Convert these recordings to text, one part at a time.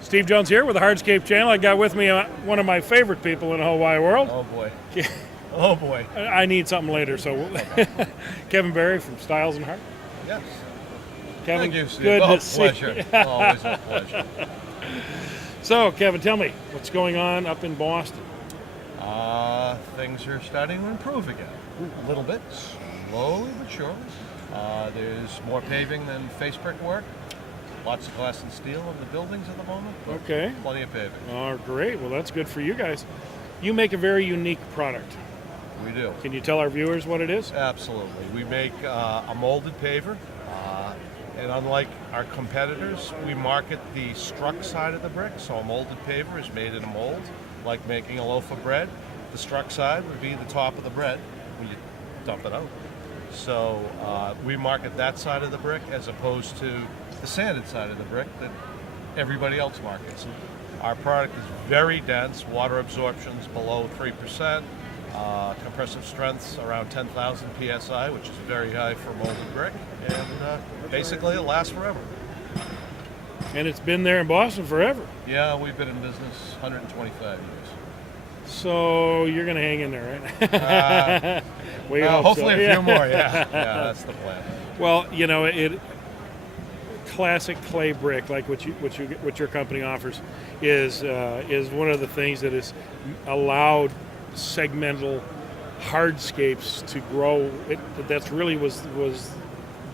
Steve Jones here with the Hardscape channel. I got with me one of my favorite people in the whole wide world. Oh boy. Oh boy. I need something later, so Kevin Barry from Stiles and Hart. Yes. Kevin, Thank you, Steve. good Oh, to see pleasure. you. Always a pleasure. So, Kevin, tell me, what's going on up in Boston? Things are starting to improve again. A little bit, slowly but surely. There's more paving than face brick work. Lots of glass and steel in the buildings at the moment. Okay. Plenty of paving. Oh, great. Well, that's good for you guys. You make a very unique product. We do. Can you tell our viewers what it is? Absolutely. We make a molded paver. And unlike our competitors, we market the struck side of the brick. So a molded paver is made in a mold, like making a loaf of bread. The struck side would be the top of the bread when you dump it out. So we market that side of the brick as opposed to the sanded side of the brick that everybody else markets. Our product is very dense, water absorption's below 3%, compressive strengths around 10,000 psi, which is very high for molded brick, and basically it lasts forever. And it's been there in Boston forever. Yeah, we've been in business 125 years. So you're going to hang in there, right? We hope hopefully so. a few more, yeah. Yeah, that's the plan. Well, you know, classic clay brick, like what your company offers, is one of the things that has allowed segmental hardscapes to grow. That's really was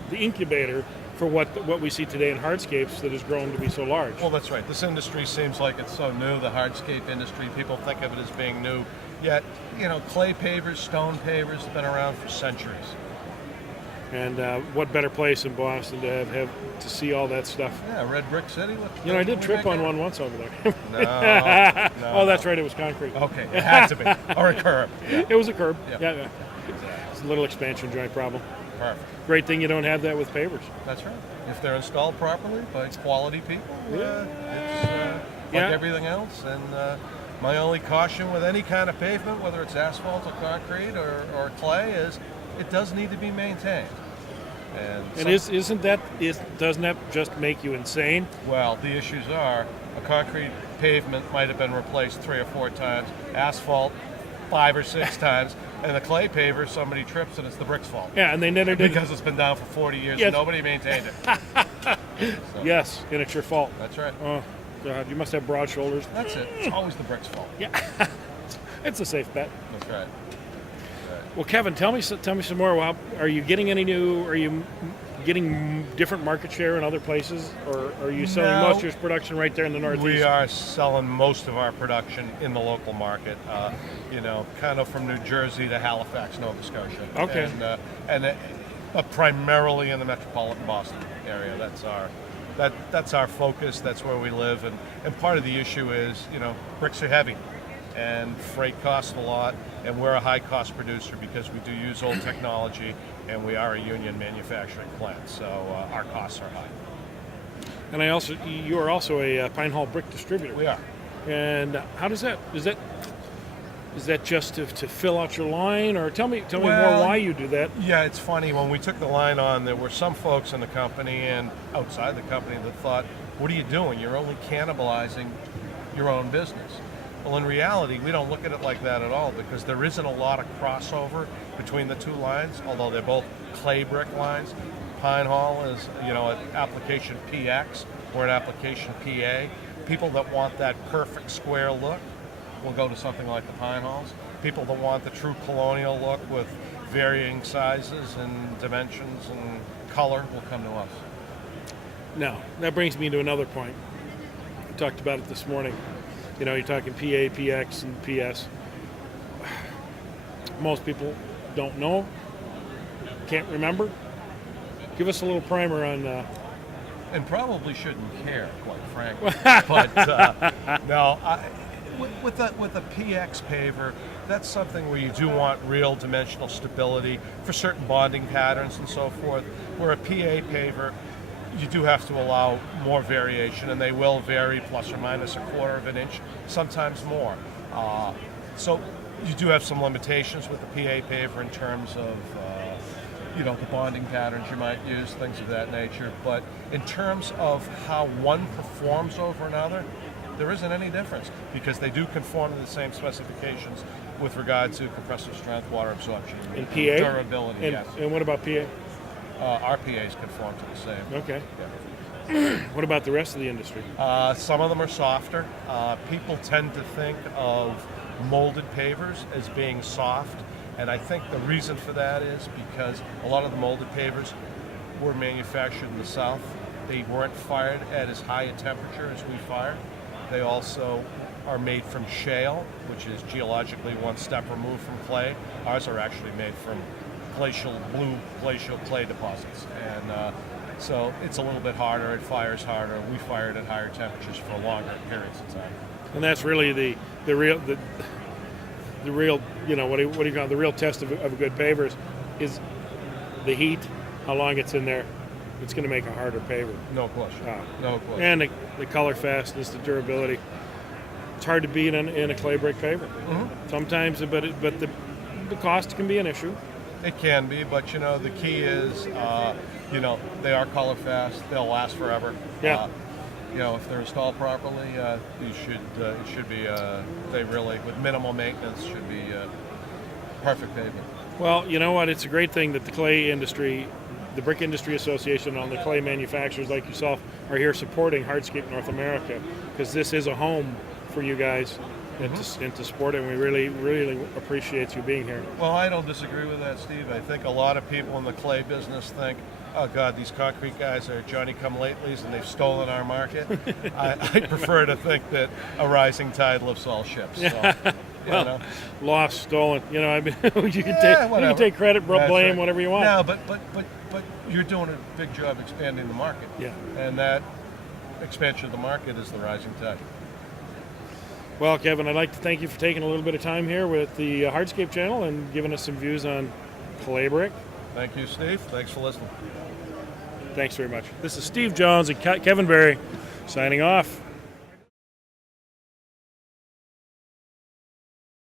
the incubator for what we see today in hardscapes that has grown to be so large. Well, that's right. This industry seems like it's so new, the hardscape industry. People think of it as being new. Yet, you know, clay pavers, stone pavers have been around for centuries. And what better place in Boston to have to see all that stuff? Yeah, Red Brick City. You know, I did trip on one once over there. No. Oh, that's right. It was concrete. Okay, it had to be. Or a curb. Yeah. It was a curb. Yeah. Yeah. Exactly. It's a little expansion joint problem. Perfect. Great thing you don't have that with pavers. That's right. If they're installed properly by quality people, it's like everything else. And my only caution with any kind of pavement, whether it's asphalt or concrete or clay, is it does need to be maintained. And doesn't that just make you insane? Well, the issues are a concrete pavement might have been replaced 3 or 4 times, asphalt 5 or 6 times, and the clay paver, somebody trips and it's the brick's fault. Yeah, and they never did. Because it's been down for 40 years and nobody maintained it. So, yes, and it's your fault. That's right. Oh, God, you must have broad shoulders. That's it. It's always the brick's fault. Yeah, it's a safe bet. That's right. Well, Kevin, tell me some more. Well, are you getting any new? Are you getting different market share in other places, or are you selling most of your production right there in the Northeast? We are selling most of our production in the local market. You know, kind of from New Jersey to Halifax, Nova Scotia. Okay. But primarily in the metropolitan Boston area. That's our focus. That's where we live. And part of the issue is, you know, bricks are heavy. And freight costs a lot, and we're a high-cost producer because we do use old technology, and we are a union manufacturing plant, so our costs are high. And you are also a Pine Hall brick distributor. We are. And how does that? Is that just to fill out your line, or tell me more why you do that? Yeah, it's funny. When we took the line on, there were some folks in the company and outside the company that thought, "What are you doing? You're only cannibalizing your own business." Well, in reality, we don't look at it like that at all because there isn't a lot of crossover between the two lines, although they're both clay brick lines. Pine Hall is, you know, an application PX or an application PA. People that want that perfect square look will go to something like the Pine Halls. People that want the true colonial look with varying sizes and dimensions and color will come to us. Now, that brings me to another point. We talked about it this morning. You know, you're talking PA, PX, and PS. Most people don't know, can't remember. Give us a little primer on... And probably shouldn't care, quite frankly. But no, with the PX paver, that's something where you do want real dimensional stability for certain bonding patterns and so forth. Where a PA paver, you do have to allow more variation, and they will vary plus or minus a quarter of an inch, sometimes more. So you do have some limitations with the PA paver in terms of the bonding patterns you might use, things of that nature. But in terms of how one performs over another, there isn't any difference because they do conform to the same specifications with regard to compressive strength, water absorption, And PA? durability. And, Yes. and what about PA? RPAs conform to the same. Okay. Yeah. What about the rest of the industry? Some of them are softer. People tend to think of molded pavers as being soft, and I think the reason for that is because a lot of the molded pavers were manufactured in the South. They weren't fired at as high a temperature as we fire. They also are made from shale, which is geologically one step removed from clay. Ours are actually made from blue glacial clay deposits, and so it's a little bit harder. It fires harder. We fire it at higher temperatures for longer periods of time. And that's really the real what do you call it? The real test of a good paver is the heat, how long it's in there. It's going to make a harder paver. No question. No question. And the color fastness, the durability. It's hard to beat in a clay brick paver. Mm-hmm. Sometimes, but the cost can be an issue. It can be, but the key is, they are color fast. They'll last forever. Yeah. If they're installed properly, it should be they really, with minimal maintenance, should be perfect pavement. Well, you know what? It's a great thing that the clay industry, the Brick Industry Association, and the clay manufacturers like yourself are here supporting Hardscape North America, because this is a home for you guys and to support it. And we really, really appreciate you being here. Well, I don't disagree with that, Steve. I think a lot of people in the clay business think, oh God, these concrete guys are Johnny-come-latelys and they've stolen our market. I prefer to think that a rising tide lifts all ships. So, Lost, stolen. I mean, you can take credit, blame, right. whatever you want. No, but you're doing a big job expanding the market. Yeah. And that expansion of the market is the rising tide. Well, Kevin, I'd like to thank you for taking a little bit of time here with the Hardscape channel and giving us some views on clay brick. Thank you, Steve. Thanks for listening. Thanks very much. This is Steve Jones and Kevin Berry signing off.